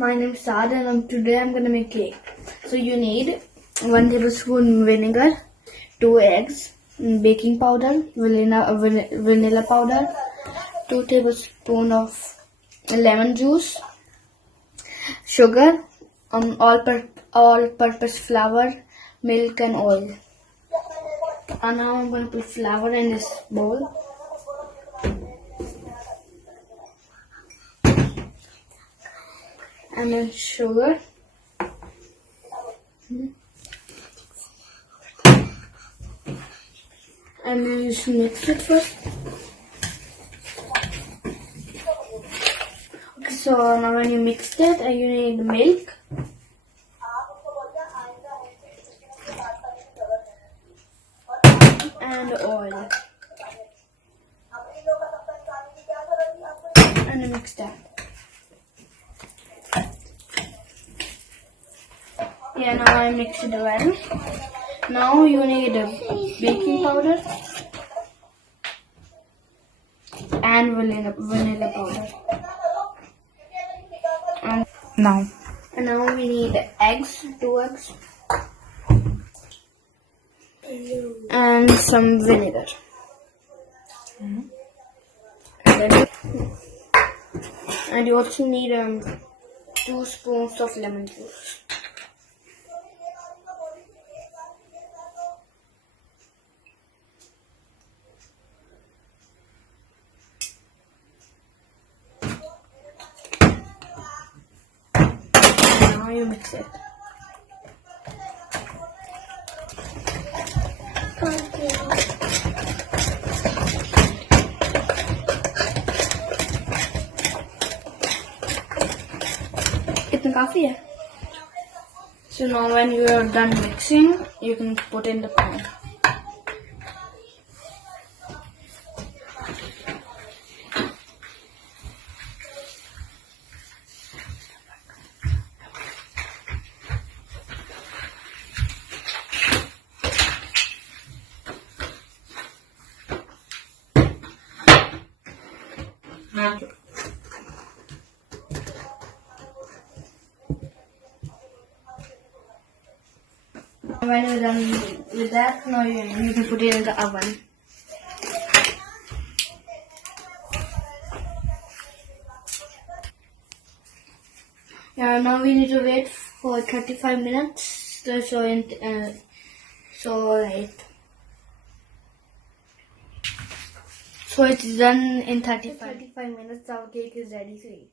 My name is Saad and today I'm gonna make cake. So you need 1 tablespoon vinegar, 2 eggs, baking powder, vanilla powder, 2 tablespoons of lemon juice, sugar, all-purpose flour, milk and oil. And now I'm gonna put flour in this bowl. And then sugar. And then you should mix it first. Okay, so now when you mixed it, you need milk. And oil. And then mix that. Yeah, now I mixed it well. Now you need a baking powder and vanilla powder. And now we need eggs, 2 eggs, and some vinegar. And you also need 2 spoons of lemon juice. Now you mix it. इतना काफी है. So now when you are done mixing, you can put in the pan. When you're done with that, now you can put it in the oven. Yeah, now we need to wait for 35 minutes. So it's done in 35 minutes. Our cake is ready to eat.